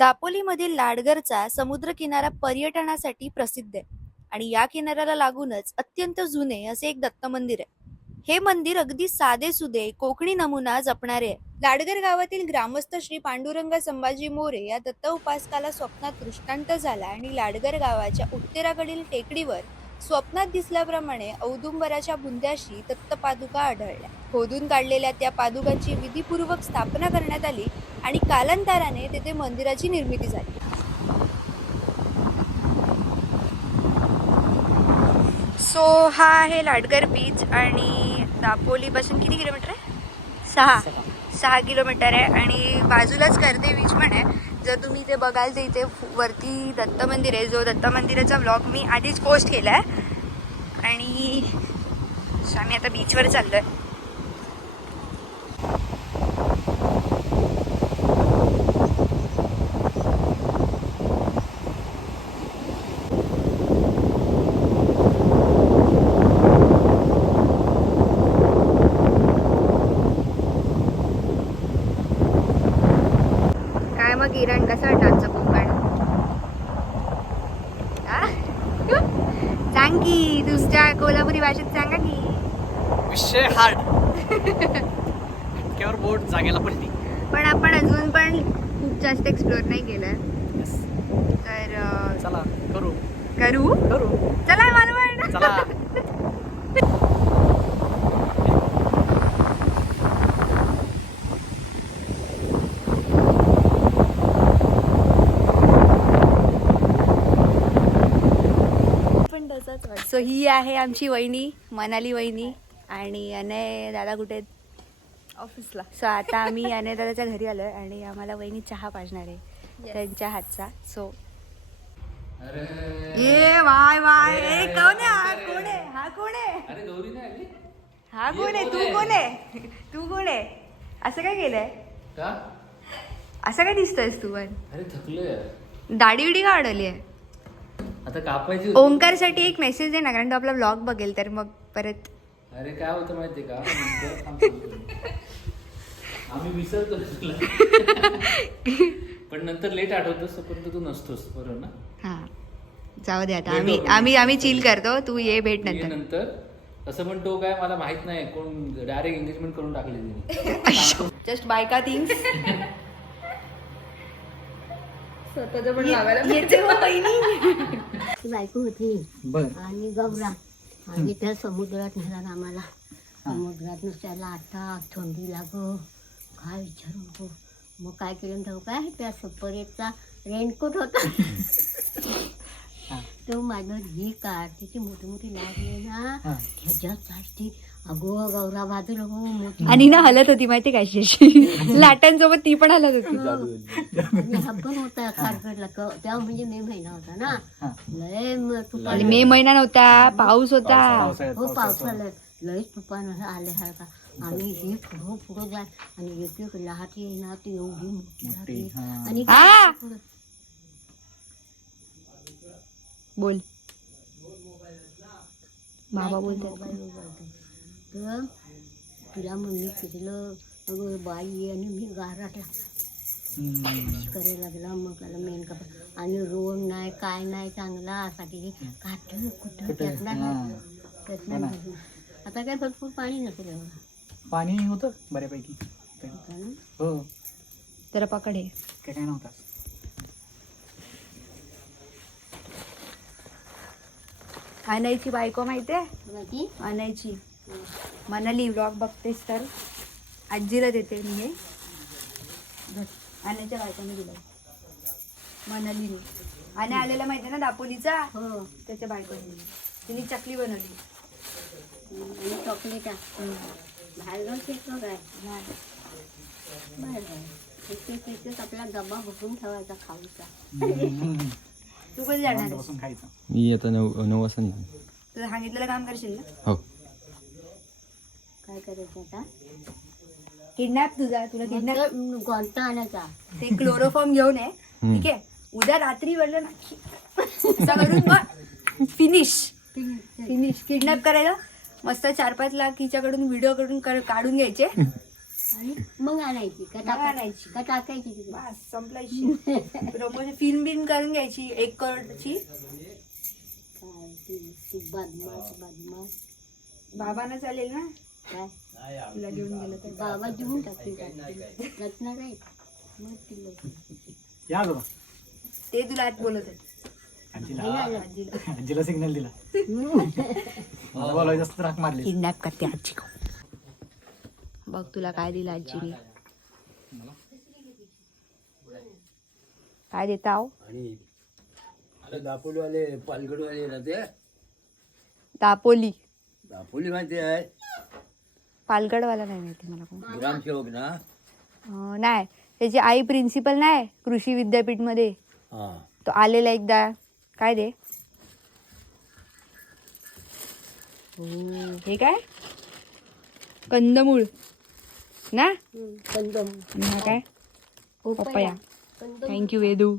दापोलीमधील लाडगरचा समुद्रकिनारा पर्यटनासाठी प्रसिद्ध आहे. आणि या किनाऱ्याला लागूनच अत्यंत जुने असे एक दत्त मंदिर आहे. हे मंदिर अगदी साधे सुधे कोकणी नमुना जपणारे आहे. लाडगर गावातील ग्रामस्थ श्री पांडुरंग संभाजी मोरे या दत्त उपासकाला स्वप्नात दृष्टांत झाला आणि लाडगर गावाच्या उत्तराकडील टेकडीवर स्वप्नात दिसल्याप्रमाणे औदुंबराच्या बुंद्याशी दत्त पादुका आढळल्या. खोदून काढलेल्या त्या पादुकांची विधीपूर्वक स्थापना करण्यात आली आणि कालांतराने तेथे मंदिराची निर्मिती झाली. सो हा आहे लाडगर बीच आणि दापोलीपासून किती किलोमीटर आहे? सहा. सहा किलोमीटर आहे आणि बाजूलाच करते बीच पण आहे. जर तुम्ही इथे बघाल तर इथे वरती दत्त मंदिर आहे. जो दत्त मंदिराचा ब्लॉग मी आधीच पोस्ट केला आहे आणि आम्ही आता बीचवर चाललो आहे काय मग इराण कसा वाटतं आमचा कोकण आ? सांग की कोल्हापुरी भाषेत सांगा की. विषय हार्ड. इतक्यावर बोट जागेला पडली. पण आपण अजून पण खूप जास्त एक्सप्लोअर नाही केलं. तर चला करू. करू? करू. चला मालवण. चला पण तसाच सो ही आहे आमची वहिनी मनाली वहिनी आणि अनय दादा कुठे ऑफिसला. सो आता आम्ही अनय दादाच्या घरी आलोय आणि आम्हाला वहिनी चहा पाजणार आहे त्यांच्या हातचा. सो ये वाय वाय. ए, कोण आहे? हा कोण आहे? हा कोण आहे? अरे गौरी नाही आली? हा कोण आहे? तू कोण आहे? तू कोण आहे? असं काय केलंय? असं काय दिसतोयस तू पण? अरे थकलोय. दाढी बिडी का अडवली आहे? आता कापायची ओंकारसाठी एक मेसेज दे ना कारण तो आपला ब्लॉग बघेल तर मग परत. अरे काय होतं माहितीये का. आम्ही विसरतो. तुला. पण नंतर लेट आठवतोस तोपर्यंत तू नसतोस बरोबर ना? हा. जाऊ दे आता. आम्ही. आम्ही आम्ही चिल करतो. तू ये भेट नंतर. नंतर. असं पण तो काय मला माहीत नाही कोण डायरेक्ट एंगेजमेंट करून टाकली तिने. जस्ट बायका थिंग्स स्वतःच पण ती बायको होती. बर. आणि गौरा आणि त्या समुद्रात नेला आम्हाला. समुद्रात नुसत्या लाटा थंडी लागो. काय विचारू नको. मग काय केलं ठाऊ काय? त्या सुपरेटचा रेनकोट होता. तो माझं ही काढ त्याची मोठी मोठी लाट आहे ना. हा. ह्याच्यात जास्ती अगो गौरा बाजूला हो मोठी आणि ना हलत होती माहिती काय अशी? लाटांसोबत ती पण हलत होती. आणि हा पण होता क- तेव्हा म्हणजे मे महिना होता ना? लय म- तुफान आणि मे महिना नव्हता पाऊस होता. हो पावसाळ्यात. लयच तुफान असं आले सारखा आम्ही हे पुढं पुढं जाय आणि एक एक लाट येणार ती एवढी मोठी. हा. आणि! पुढं- बोल. बाबा बोलतात. मोबाईलवर बोलतो. तर तिला म्हणली तिथलं अगं बाई आणि मी गाराटला करायला लागला मग त्याला मेन कपड. आणि रोड नाही काय नाही चांगला असा की काठ कुठं त्यातला त्यातला नाही. आता काय भरपूर पाणी नसेल. पाणी होतं बऱ्यापैकी? हो. जरा पकड हे. काय काय नव्हता. अनायची बायको माहितीये? कोणाची? अनायची मनाली व्लॉग बघतेस तर. आजीला देते मी हे. आण्याच्या बायकोने दिलं मनालीने आणि आलेला माहितीये ना दापोलीचा? हो. त्याच्या बायकोने. तिने चकली बनवली. आणि चॉकलेट भाजून शिकतो काय? बरं. एक आपला डबा भरून ठेवायचा खाऊचा. तू कधी जाणार आहेस? बसून खायचं. मी आता नऊ नऊ वाजता तुला सांगितलेलं काम करशील ना? हो. काय करायचं आता? किडनॅप तुझा तुला किडनॅप गोंता आणायचा ते क्लोरोफॉर्म घेऊन ये. ठीक आहे? उद्या रात्री ना करून मग फिनिश फिनिश किडनॅप करायला मस्त चार पाच लाख हिच्याकडून व्हिडिओ कडून काढून घ्यायचे. आणि मग आणायची का आणायची. का टाकायची तिकडे बस संपलायची प्रमोशन फिल्म बिन करून घ्यायची एक करोडची. बदमाश बदमाश. बाबांना चालेल ना? काय तुला घेऊन गेलं तर बाबा देऊन टाकते रत्नार आहेत मग तिला या ते तुला आज बोलत आहेत. आजीला आजीला. सिग्नल दिला. मला बोलायचं असतं तर हाक मारली किडनॅप करते आजी बघ तुला काय दिलं आजीने. काय देता आहो आणि आता दापोलीवाले पालघरवाले दापोली. दापोली माहिती आहे. पालगडवाला नाही माहिती मला कोण. ग्रामसेवक ना? अं, नाही. त्याची आई प्रिन्सिपल नाही कृषी विद्यापीठमध्ये. हा. तो आलेला एकदा. काय दे ओ, हे काय? कंदमूळ. ना? कंदम आणि हा काय? पपया. Thank you Vedu.